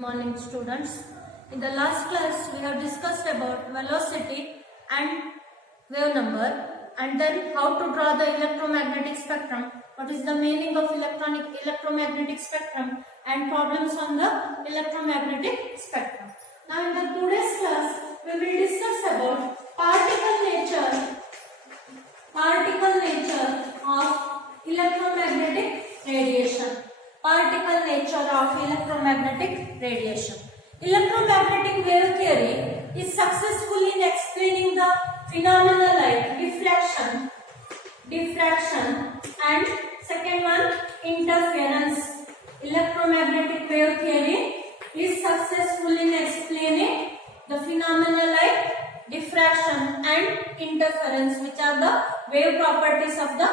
morning, students. In the last class, we have discussed about velocity and wave number, and then how to draw the electromagnetic spectrum, what is the meaning of electromagnetic spectrum, and problems on the electromagnetic spectrum. Now in the today's class, we will discuss about particle nature of electromagnetic radiation. Particle nature of electromagnetic radiation. Electromagnetic wave theory is successful in explaining the phenomena like diffraction, and second one, interference. Electromagnetic wave theory is successful in explaining the phenomena like diffraction and interference, which are the wave properties of the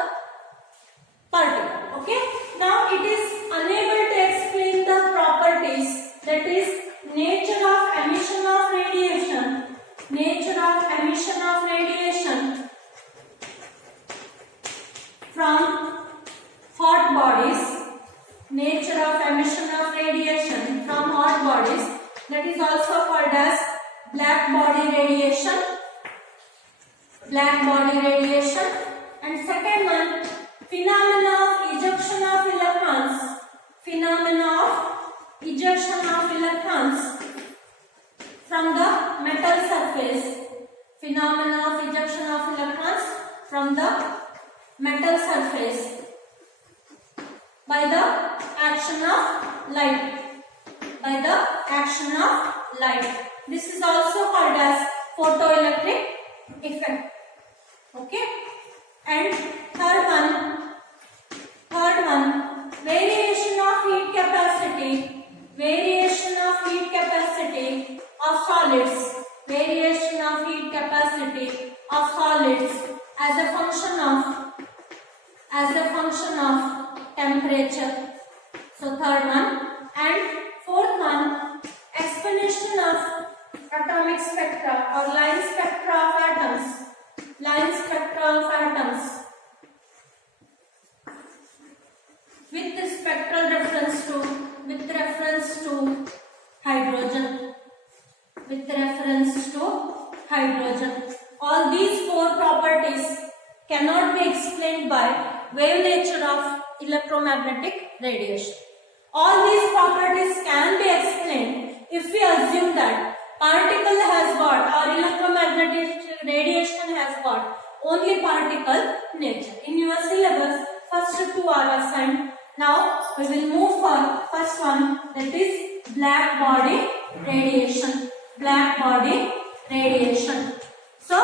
particle. Okay. Now it is unable to explain the properties, that is nature of emission of radiation from hot bodies, that is also called as black body radiation, and second one, phenomena of ejection of electrons from the metal surface, by the action of light. This is also called as photoelectric effect. Okay. And third one, variation of heat capacity of solids, as a function of temperature. So third one, and fourth one, explanation of atomic spectra or line spectra of atoms. With spectral reference to hydrogen. All these four properties cannot be explained by wave nature of electromagnetic radiation. All these properties can be explained if we assume that particle has got, or electromagnetic radiation has got, only particle nature. In your syllabus, first two are assigned. Now we will move for first one, that is black body radiation. So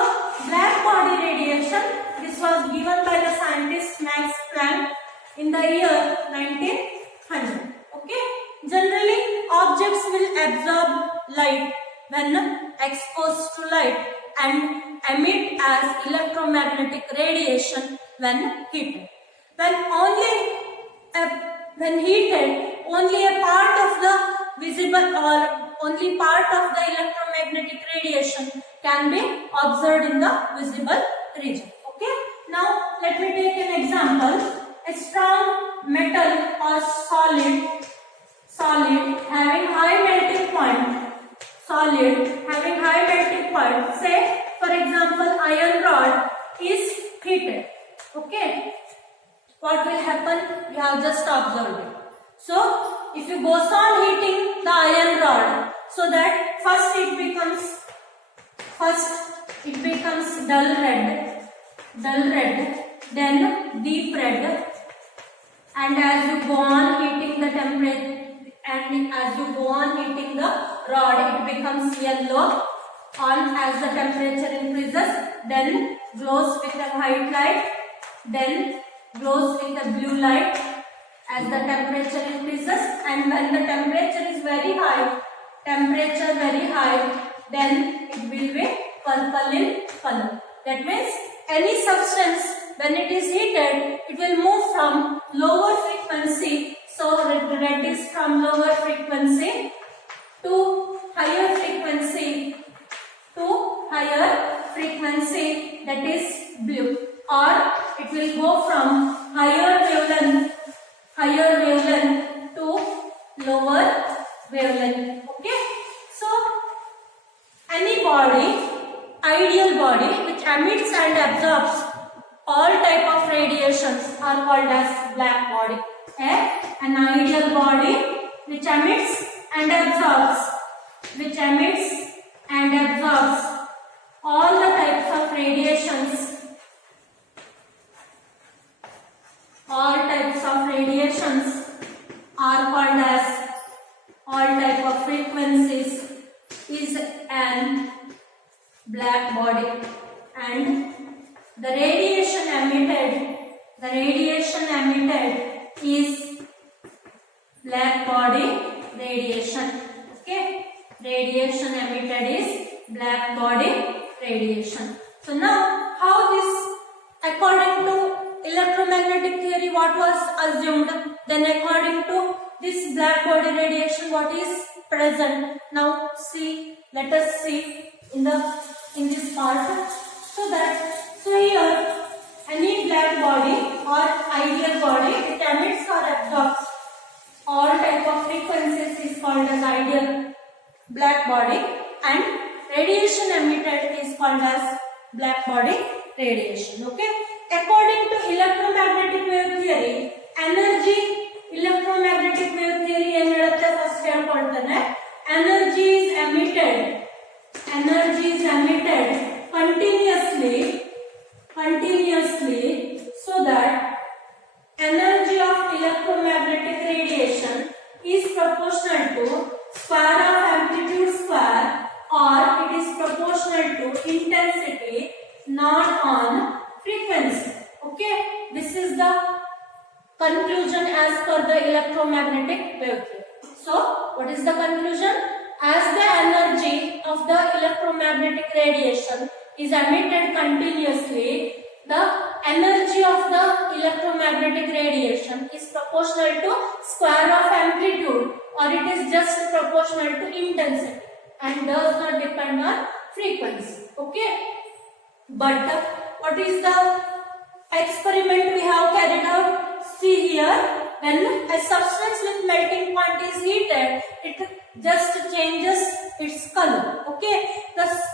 black body radiation, this was given by the scientist Max Planck in the year 1900. Okay. Generally, objects will absorb light when exposed to light and emit as electromagnetic radiation when heated. When heated, only a part of the visible or only part of the electromagnetic radiation can be observed in the visible region. Okay. Now let me take an example. A strong metal or solid having high melting point. Say for example, iron rod is heated. Okay. What will happen? You have just observed it. So if you goes on heating the iron rod, so that first it becomes dull red, then deep red, and as you go on heating the rod, it becomes yellow. As the temperature increases, then glows with a white light, then glows with a blue light as the temperature increases, and when the temperature is very high, then it will be purple in color. That means any substance, when it is heated, it will move from lower frequency. So red is from lower frequency to higher frequency, that is blue, or it will go from higher wavelength to lower wavelength. Okay, so any body, ideal body which emits and absorbs all type of radiations are called as black body. An ideal body which emits and absorbs, all the types of radiations, are called as, all type of frequencies is an black body, and the radiation emitted is black body radiation. Okay, radiation emitted is black body radiation. So now, how this, according to electromagnetic theory, what was assumed? Then according to this black body radiation, what is present? Now see, let us see in this part. So here, any black body or ideal body, it emits or absorbs all type of frequencies is called as ideal black body, and radiation emitted is called as black body radiation. Okay, according to electromagnetic wave theory, electromagnetic wave theory ಏನು ಹೇಳುತ್ತೆ first ಹೇಳ್ಕೊಳ್ತಾನೆ. Energy is emitted continuously, so that energy of electromagnetic radiation is proportional to square of amplitude square, or it is proportional to intensity, not on frequency. Okay, this is the conclusion as per the electromagnetic wave theory. So what is the conclusion? As the energy of the electromagnetic radiation is emitted continuously, the energy of the electromagnetic radiation is proportional to square of amplitude, or it is just proportional to intensity and does not depend on frequency. Okay, but what is the experiment we have carried out? See here, when a substance with melting point is heated, it just changes its color. Okay,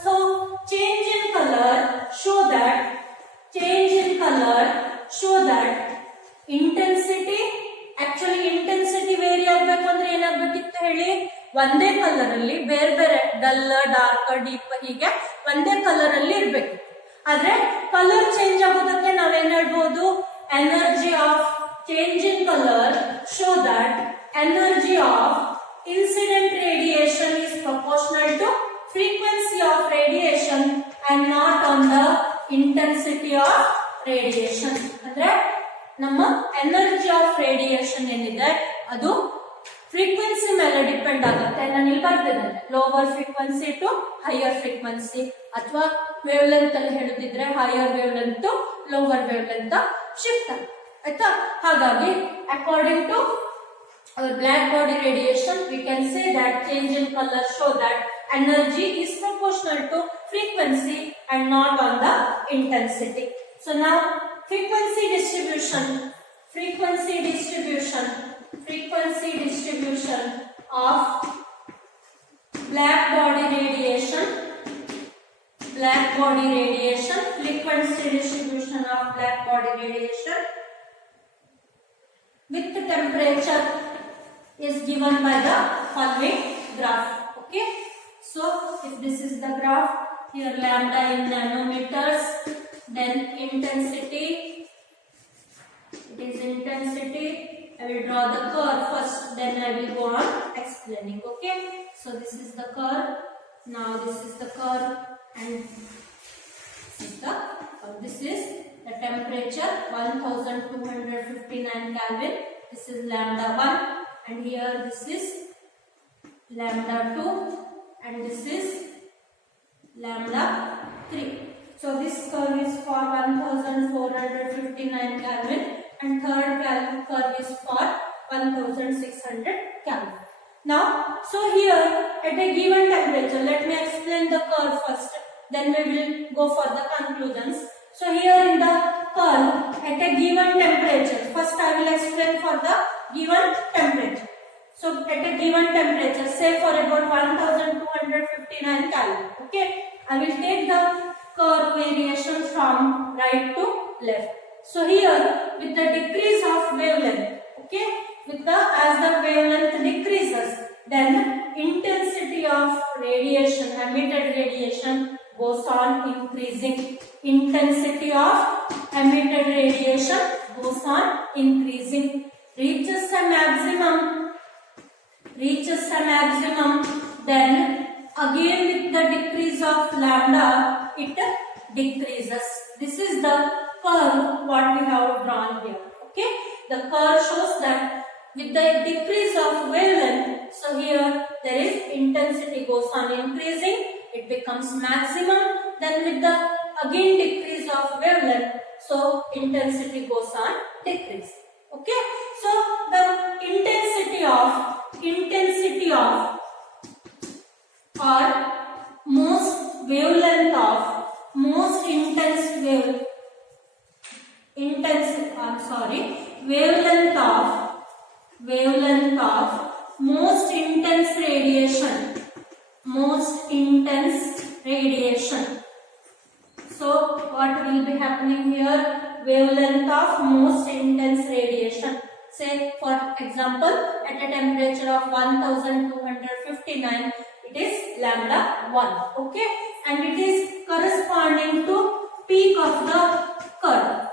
so change in color show that intensity, actually intensity vary ಆಗಬೇಕು ಅಂದ್ರೆ ಏನಾಗಬೇಕಿತ್ತು ಹೇಳಿ, ಒಂದೇ colour ಅಲ್ಲಿ ಬೇರೆ ಬೇರೆ dull, dark, deep ಹೀಗೆ ಒಂದೇ ಕಲರ್ ಅಲ್ಲಿ ಇರಬೇಕು. ಆದ್ರೆ ಕಲರ್ ಚೇಂಜ್ ಆಗೋದಕ್ಕೆ ನಾವೇನ್ ಹೇಳ್ಬೋದು, energy of change in color show that energy of incident radiation is proportional to frequency of radiation and not on the intensity of radiation. ಅಂದ್ರೆ ನಮ್ಮ ಎನರ್ಜಿ ಆಫ್ ರೇಡಿಯೇಷನ್ ಏನಿದೆ ಅದು ಫ್ರೀಕ್ವೆನ್ಸಿ ಮೇಲೆ ಡಿಪೆಂಡ್ ಆಗುತ್ತೆ. ನಾನು ಇಲ್ಲಿ ಬರ್ತಿದ್ದೇನೆ, lower frequency to higher frequency, ಅಥವಾ ವೇವ್ ಲೆಂತ್ ಅಲ್ಲಿ ಹೇಳುತ್ತಿದ್ರೆ higher wavelength to lower wavelength shift ಆಗುತ್ತೆ. ಆಯ್ತಾ? ಹಾಗಾಗಿ according to black body radiation, we can say that change in color show that energy is proportional to frequency and not on the intensity. So now frequency distribution of black body radiation, frequency distribution of black body radiation with the temperature is given by the following graph. Okay, so if this is the graph, here lambda in nanometers, then intensity, it is intensity. I will draw the curve first, then I will go on explaining. Okay, so this is the curve, now this is the curve, and this is the temperature 1259 Kelvin. This is lambda 1, and here this is lambda 2, and this is lambda 3. So this curve is for 1459 Kelvin, and third curve is for 1600 Kelvin. Now, so here at a given temperature, let me explain the curve first, then we will go for the conclusions. So here in the curve at a given temperature, first I will explain for the given temperature. So at a given temperature, say for about 1259 Kelvin, okay, I will take the curve variation from right to left. So here with the decrease of wavelength, okay, as the wavelength decreases, then intensity of radiation, emitted radiation goes on increasing. Intensity of emitted radiation goes on increasing, reaches a maximum, then again with the decrease of lambda, it decreases. This is the curve what we have drawn here. Okay, the curve shows that with the decrease of wavelength, so here there is intensity goes on increasing, it becomes maximum. Then with the again decrease of wavelength, so intensity goes on decrease. Okay, so the intensity of or most wavelength of most intense wavelength of most intense radiation. So what will be happening here? Wavelength of most intense radiation. Say for example, at a temperature of 1259, it is lambda 1. Okay, and it is corresponding to peak of the curve.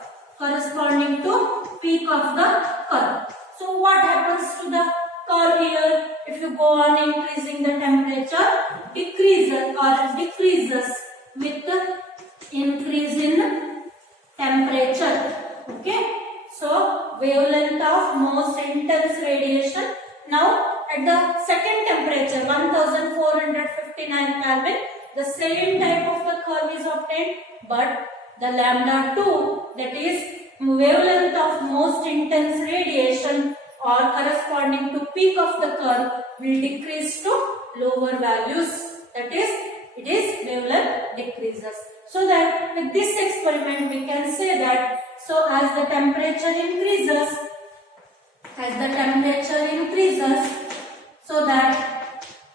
So what happens to the curve here? If you go on increasing the temperature, decreases with the increase in temperature. Okay, so wavelength of most intense radiation. Now at the second temperature 1459 Kelvin, the same type of the curve is obtained, but the lambda 2, that is wavelength of most intense radiation or corresponding to peak of the curve, will decrease to lower values. That is, it is wavelength decreases. So that with this experiment we can say that, so as the temperature increases, so that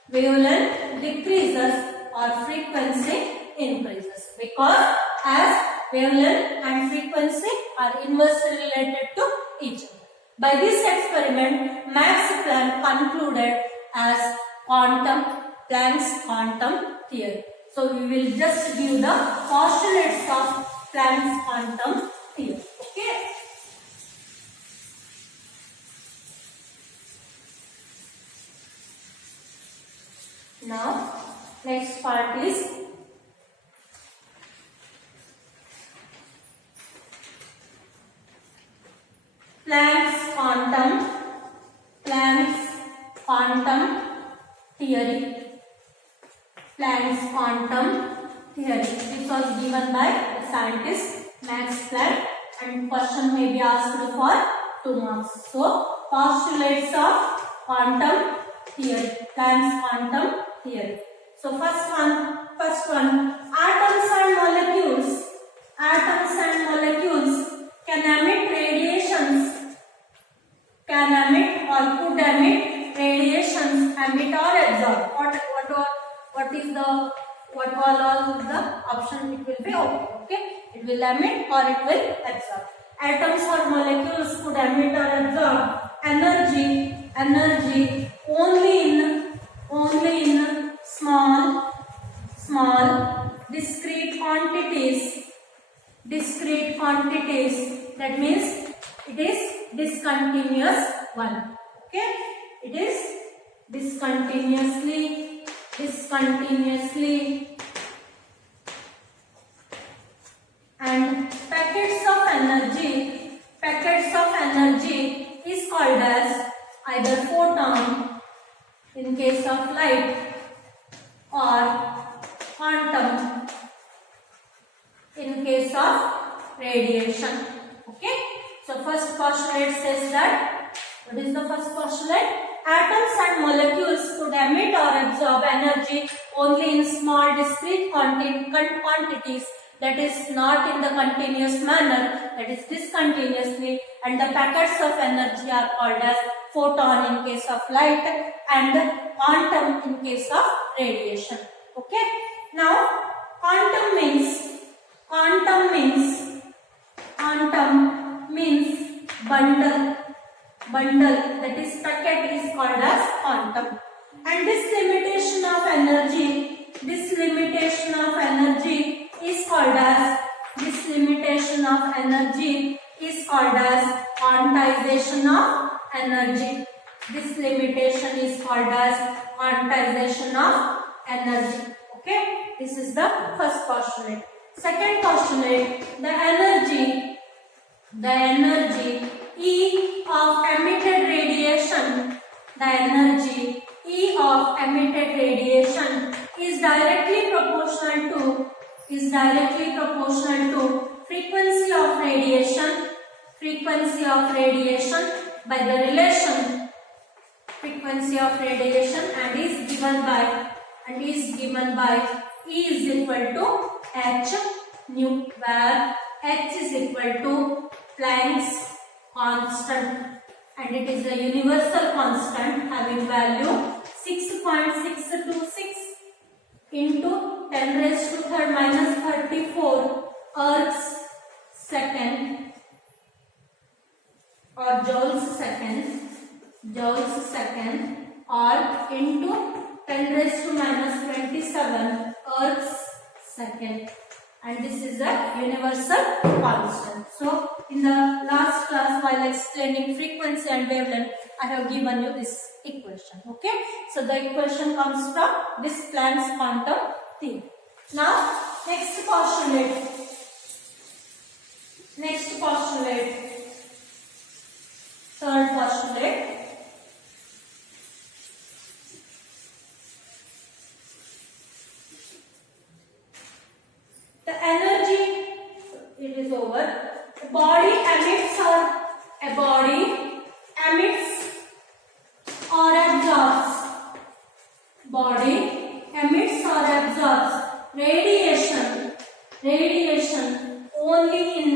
wavelength decreases or frequency increases, because as wavelength and frequency are inversely related to each other. By this experiment, Max Planck concluded as Planck's quantum theory. So we will just give the postulates of Planck's quantum theory. Okay. Now, next part is Planck's quantum theory. Planck's quantum theory. This was given by the scientist Max Planck, and question may be asked for 2 marks. So, postulates of quantum theory. Planck's quantum theory. So, first one, atoms and molecules can emit radiations, could emit radiations, emit or absorb. What all the option it will be open. Okay, it will emit or it will absorb. Atoms or molecules could emit or absorb energy only in small discrete quantities. That means it is discontinuous one. Okay, it is discontinuously, and packets of energy is called as either photon in case of light or quantum in case of radiation. Okay, so first postulate says that, what is the first postulate? Atoms and molecules could emit or absorb energy only in small discrete quantities, that is not in the continuous manner, that is discontinuously, and the packets of energy are called as photon in case of light and quantum in case of radiation. Okay. Now quantum means bundle, that is packet is called as quantum. And this limitation of energy is called as quantization of energy. This limitation is called as quantization of energy. Okay, this is the first postulate. Second postulate, the energy E of emitted radiation, is directly proportional to frequency of radiation by the relation frequency of radiation and is given by E is equal to h nu, where h is equal to Planck's constant and it is a universal constant having value 6.626 into 10 raised to third minus 34 earths second or joules second or into 10 raised to minus 27 earths second, and this is a universal constant. So in the last class while explaining frequency and wavelength, I have given you this equation. Okay, so the equation comes from this Planck's quantum theory. Now next postulate, third postulate. The energy, it is over. A body emits or absorbs radiation only in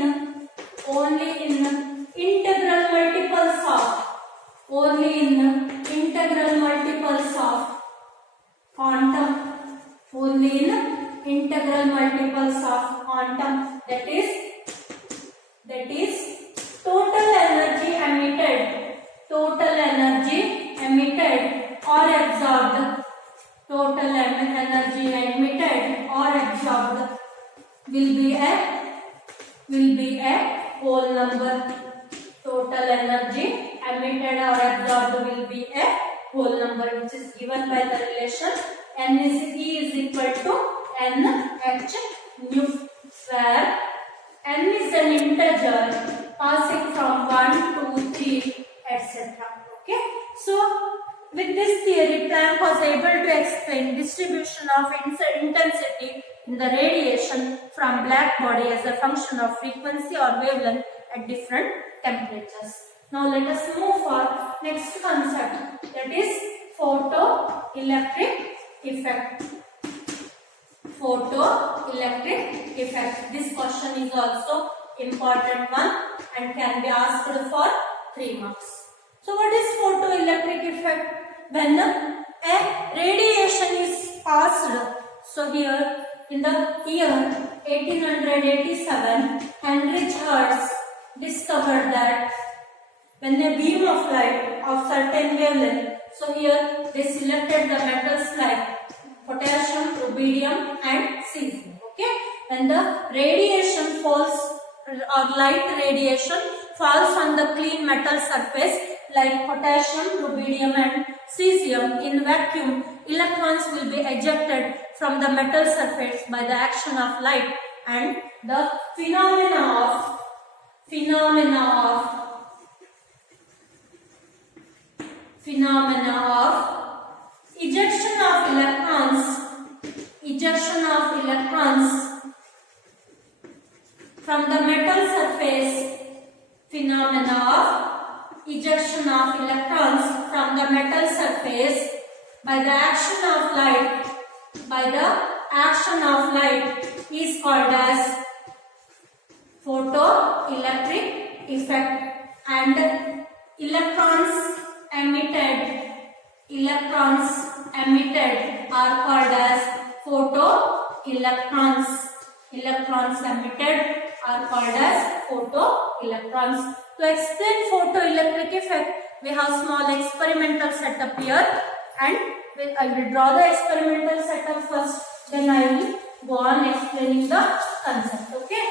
integral multiples of quantum, that is total energy emitted or absorbed will be a whole number. Total energy emitted or absorbed will be a whole number, which is given by the relation E is equal to NH nu, where n is an integer passing from 1, 2, 3, etc. Okay, so with this theory, Planck was able to explain distribution of intensity in the radiation from black body as a function of frequency or wavelength at different temperatures. Now let us move for next concept, that is photoelectric effect. This question is also important one and can be asked for 3 marks. So what is photoelectric effect? When a radiation is passed, so here in the year 1887, Heinrich Hertz discovered that when a beam of light of certain wavelength, so here they selected the metals like potassium, rubidium and cesium. Okay, when the radiation falls or light radiation falls on the clean metal surface like potassium, rubidium and cesium in vacuum, electrons will be ejected from the metal surface by the action of light, and the phenomena of ejection of electrons from the metal surface, by the action of light is called as photoelectric effect, and electrons emitted electrons are called as photoelectrons. Electrons emitted are called as photoelectrons. To explain photoelectric effect, we have small experimental setup here, and I will draw the experimental setup first, then I will go on explaining the concept. Okay.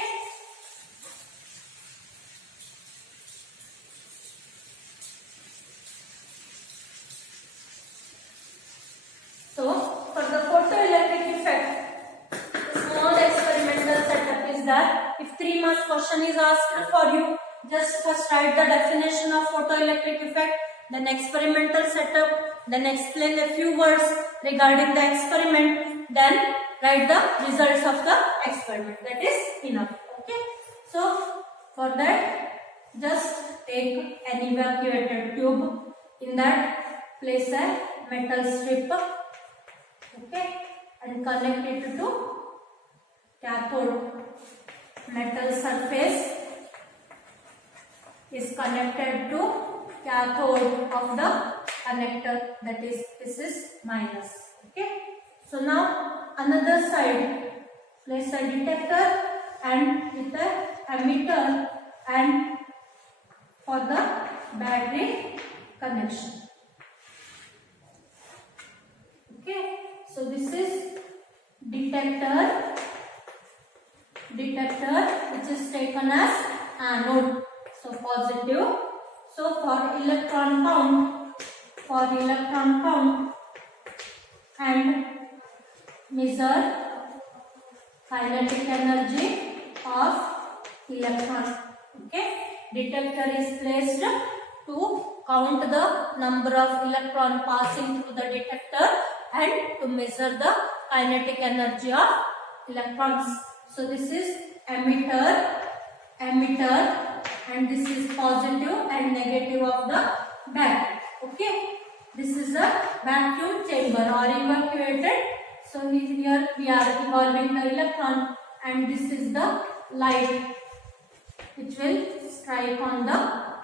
So, for the photoelectric effect, the small experimental setup is that if 3 marks question is asked for you, just first write the definition of photoelectric effect, then experimental setup, then explain a few words regarding the experiment, then write the results of the experiment. That is enough. Okay. So, for that, just take an evacuated tube. In that, place a metal strip. Okay, and connect it to cathode. Metal surface is connected to cathode of the connector, that is, this is minus. Okay, so now another side, place a detector and with a emitter and for the battery connection. Okay. So this is detector which is taken as anode, so positive. So for electron count and measure kinetic energy of electron. Okay, detector is placed to count the number of electron passing through the detector and to measure the kinetic energy of electrons. So this is emitter and this is positive and negative of the battery. Okay, this is a vacuum chamber or evacuated. So here we are evolving the electron and this is the light which will strike on the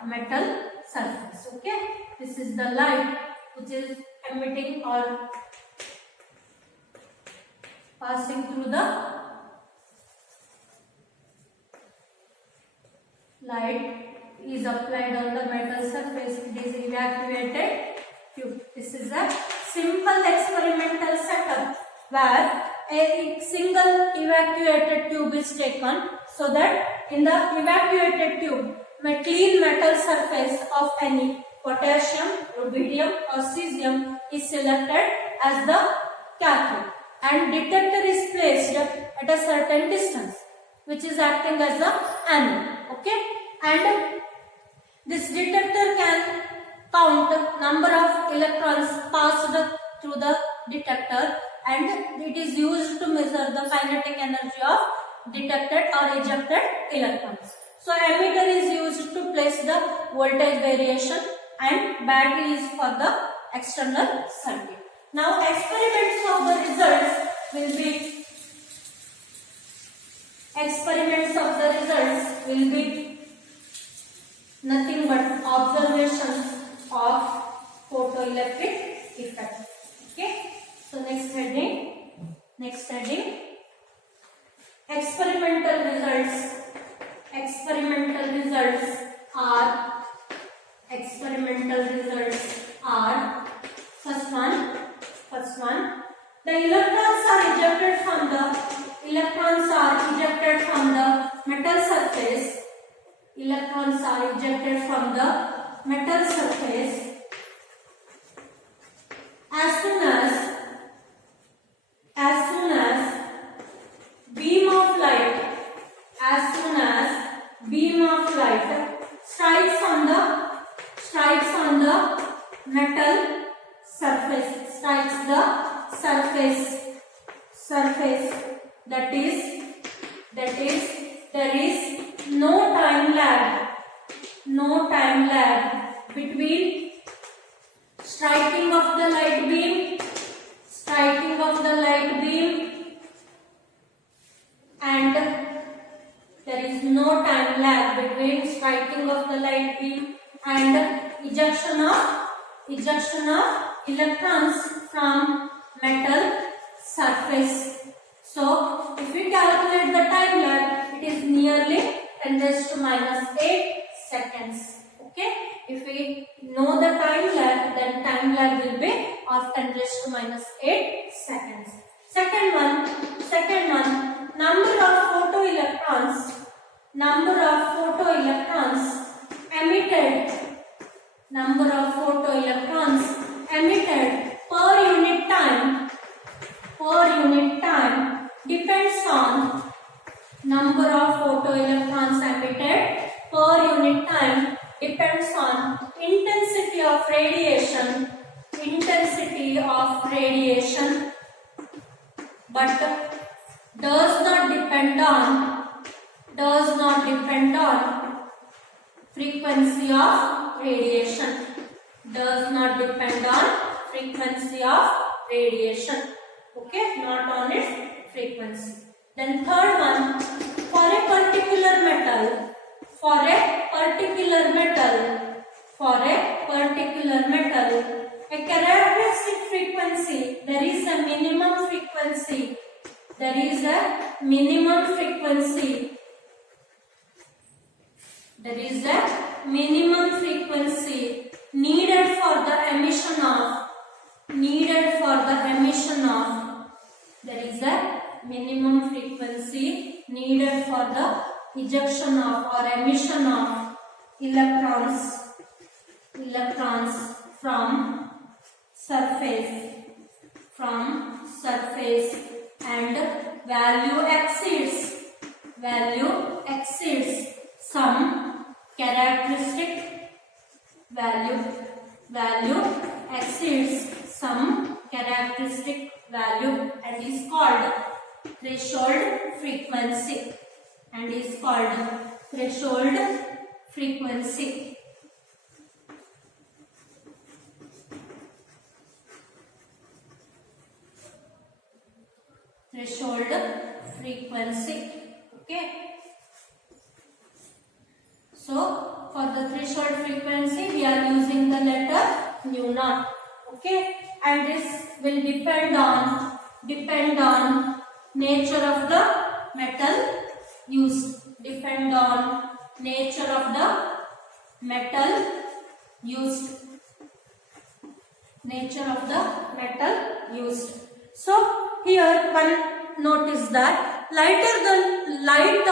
metal surface. Okay, this is the light which is emitting or passing through the light is applied on the metal surface. It is evacuated tube. This is a simple experimental setup where a single evacuated tube is taken, so that in the evacuated tube, a clean metal surface of any potassium, rubidium or cesium is selected as the cathode, and detector is placed at a certain distance which is acting as the anode. Okay, and this detector can count number of electrons passed through the detector, and it is used to measure the kinetic energy of detected or ejected electrons. So emitter is used to place the voltage variation and battery is for the external circuit. Now experiments of the results will be nothing but observations of photoelectric effect. Okay. So next heading, experimental results are first one, the electrons are ejected from the metal surface. Electrons are ejected from the metal surface as soon as beam of light strikes on the metal surface, that is there is no time lag between striking of the light beam and there is no time lag between striking of the light beam and ejection of ejection of electrons from metal surface. So if we calculate the time lag, it is nearly 10 raised to minus 8 seconds. Okay, if we know the time lag, then time lag will be of 10 raised to minus 8 seconds. Second one, number of photoelectrons emitted, per unit time depends on number of photoelectrons emitted per unit time depends on intensity of radiation, but does not depend on frequency of radiation. Okay, not on its frequency. Then third one, for a particular metal, a characteristic frequency, there is a minimum frequency needed for the emission of ejection of or emission of electrons from surface, and value exceeds some characteristic value and is called threshold frequency. Okay. So for the threshold frequency we are using the letter nu naught. Okay, and this will depend on nature of the metal used. So here one notice that light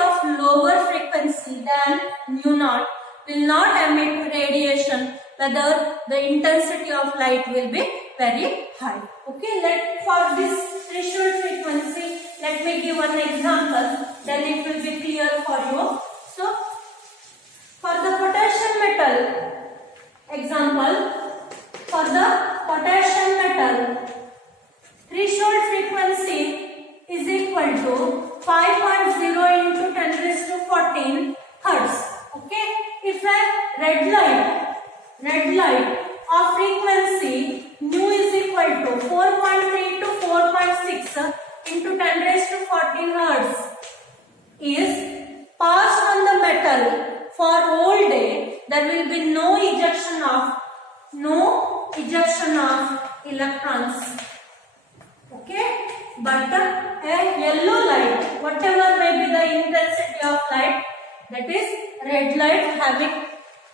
of lower frequency than nu naught will not emit radiation whether the intensity of light will be very high. Okay, for this threshold frequency, let me give one example, then it will be clear for you. So, for the potassium metal, threshold frequency is equal to 5.0 into 10 raised to 14 hertz. Okay, if a red light of frequency nu is equal to 4.3 to 4.6 into 10 raised to 14 hertz is passed on the metal for whole day, there will be no ejection of electrons. Okay, but a yellow light, whatever may be the intensity of light, that is red light having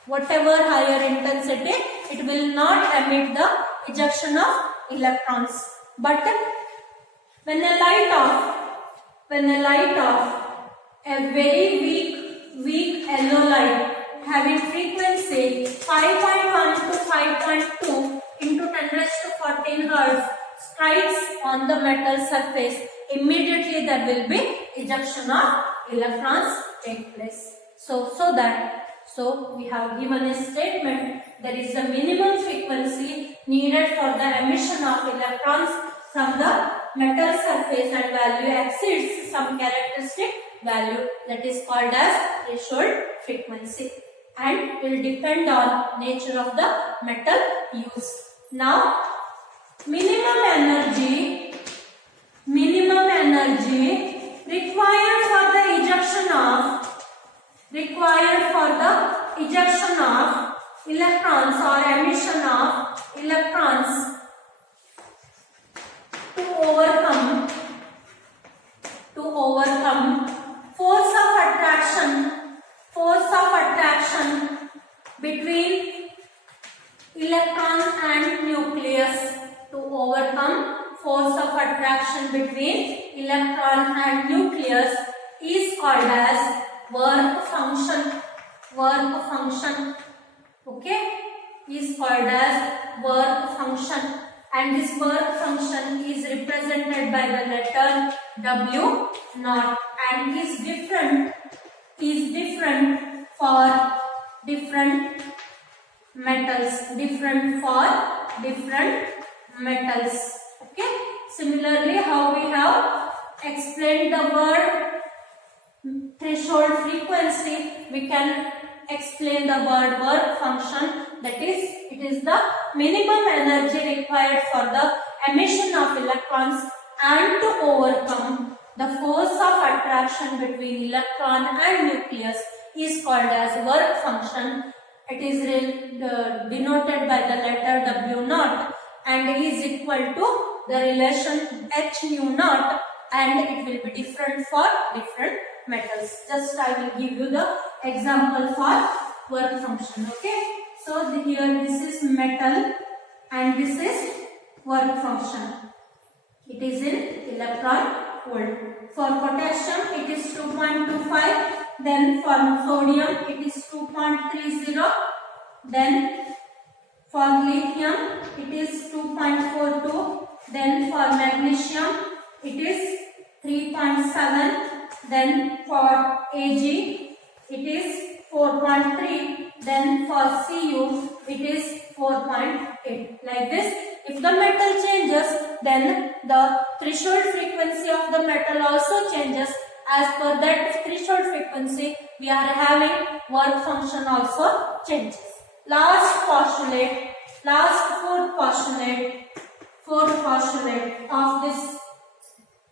whatever higher intensity, it will not emit the ejection of electrons. But when a light of a very weak yellow light having frequency 5.1 to 5.2 into 10 raised to 14 hertz strikes on the metal surface, immediately there will be ejection of electrons take place. So we have given a statement, there is a minimum frequency needed for the emission of electrons from the metal surface and value exceeds some characteristic value, that is called as threshold frequency, and will depend on nature of the metal used. Now minimum energy required for the ejection of electrons or emission of force of attraction between electron and nucleus is called as work function. Work function, okay, is called as work function, and this work function is represented by the letter W naught and is different for different metals, okay. Similarly, how we have explained the word threshold frequency, we can explain the word work function, that is, it is the minimum energy required for the emission of electrons and to overcome the force of attraction between electron and nucleus is called as work function. It is denoted by the letter W naught and is equal to the relation H nu naught, and it will be different for different metals. Just I will give you the example for work function, okay. So here this is metal and this is work function. It is in electron volt. For potassium it is 2.25, then for sodium it is 2.30, then for lithium it is 2.42, then for magnesium it is 3.7, then for Ag it is 4.3, then for Cu it is 4.8. Like this, if the metal changes, then the threshold frequency of the metal also changes. As per that threshold frequency, we are having work function also changes. Last postulate, fourth postulate of this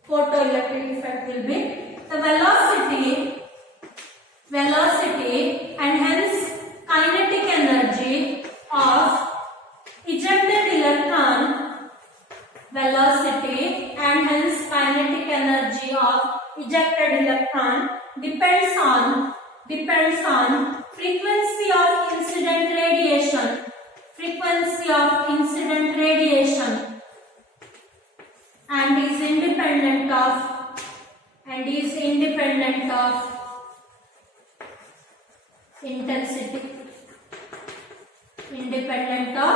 photoelectric effect will be the velocity and hence kinetic energy of ejected electron. Velocity and hence kinetic energy of ejected electron depends on frequency of incident radiation. And is independent of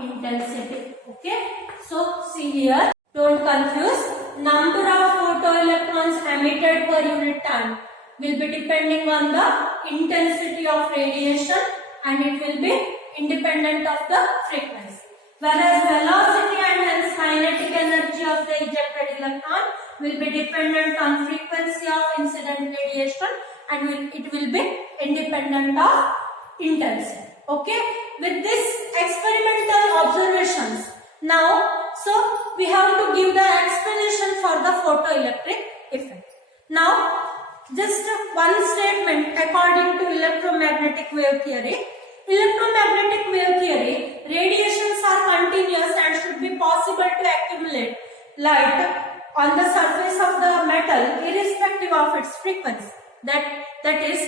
intensity. Okay. So see here, don't confuse. Number of photoelectrons emitted per unit time will be depending on the intensity of radiation, and it will be independent of the frequency. Whereas velocity and hence kinetic energy of the ejected electron will be dependent on frequency of incident radiation, and it will be independent of intensity. Okay, with this experimental observations, now so we have to give the explanation for the photoelectric effect. Now just one statement according to electromagnetic wave theory. Electromagnetic wave theory, radiations are continuous and should be possible to accumulate light on the surface of the metal irrespective of its frequency. That is,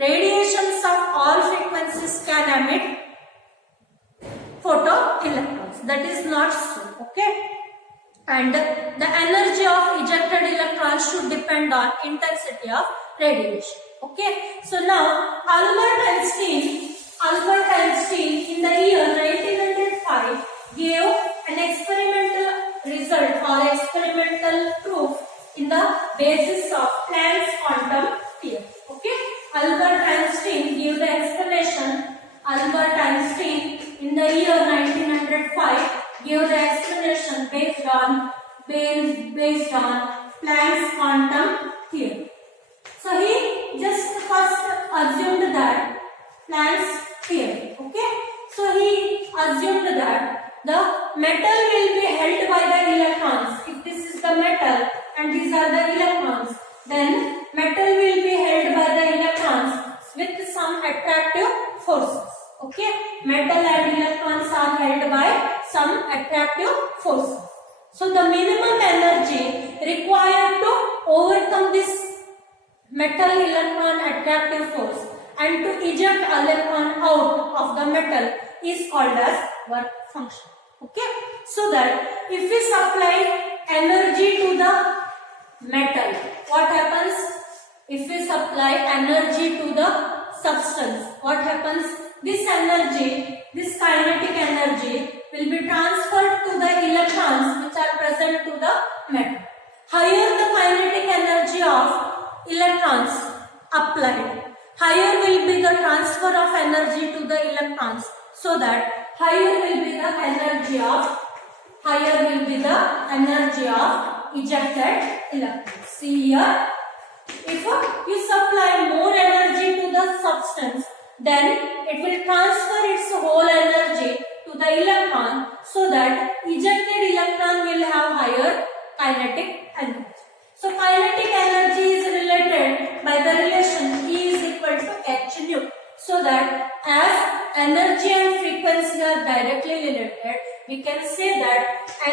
radiations of all frequencies can emit photoelectrons. That is not so, okay. And the energy of ejected electrons should depend on intensity of radiation, okay. So now Albert Einstein in the year 1905 gave an experimental result or experimental proof in the basis of Planck's quantum theory, okay. Albert Einstein gave the explanation. Albert Einstein in the year 1905 gave the explanation based on Planck's quantum theory. So he just first assumed that Planck's theory, okay. So he assumed that the metal will be held by the electrons. If this is the metal and these are the electrons, then metal will be held by the electrons with some attractive forces, okay. Metal and electrons are held by some attractive forces. So the minimum energy required to overcome this metal electron attractive force and to eject electron out of the metal is called as work function, okay. So that if we supply supply energy to the substance, what happens? This energy, this kinetic energy will be transferred to the electrons which are present to the metal. Higher the kinetic energy of electrons applied, higher will be the transfer of energy to the electrons, so that higher will be the energy of ejected electrons. See here, if you supply more energy to the substance, then it will transfer its whole energy to the electron, so that ejected electron will have higher kinetic energy. So kinetic energy is related by the relation E is equal to h nu. So that as energy and frequency are directly related, we can say that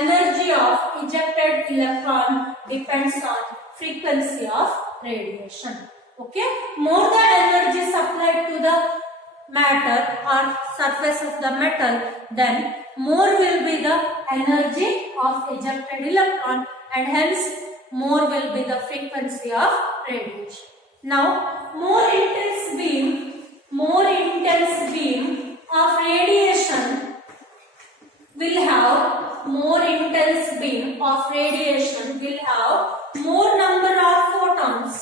energy of ejected electron depends on frequency of radiation. Okay, more the energy supplied to the matter or surface of the metal, then more will be the energy of ejected electron, and hence more will be the frequency of radiation. Now, more intense beam of radiation will have more number of photons,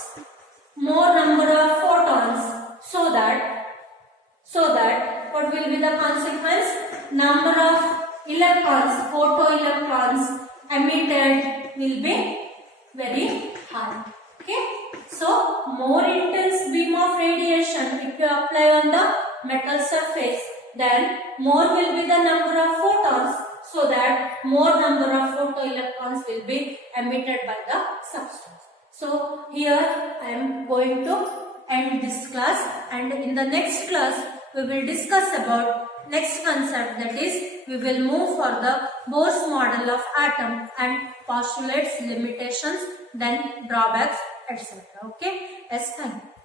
so that what will be the consequence? Number of electrons, photoelectrons emitted will be very high. Okay, so more intense beam of radiation, if you apply on the metal surface, then more will be the number of photons, so that more number of photoelectrons will be emitted by the substance. So here I am going to end this class, and in the next class we will discuss about next concept, that is we will move for the Bohr's model of atom and postulates limitations, then drawbacks, etc. Okay, yes, thank you.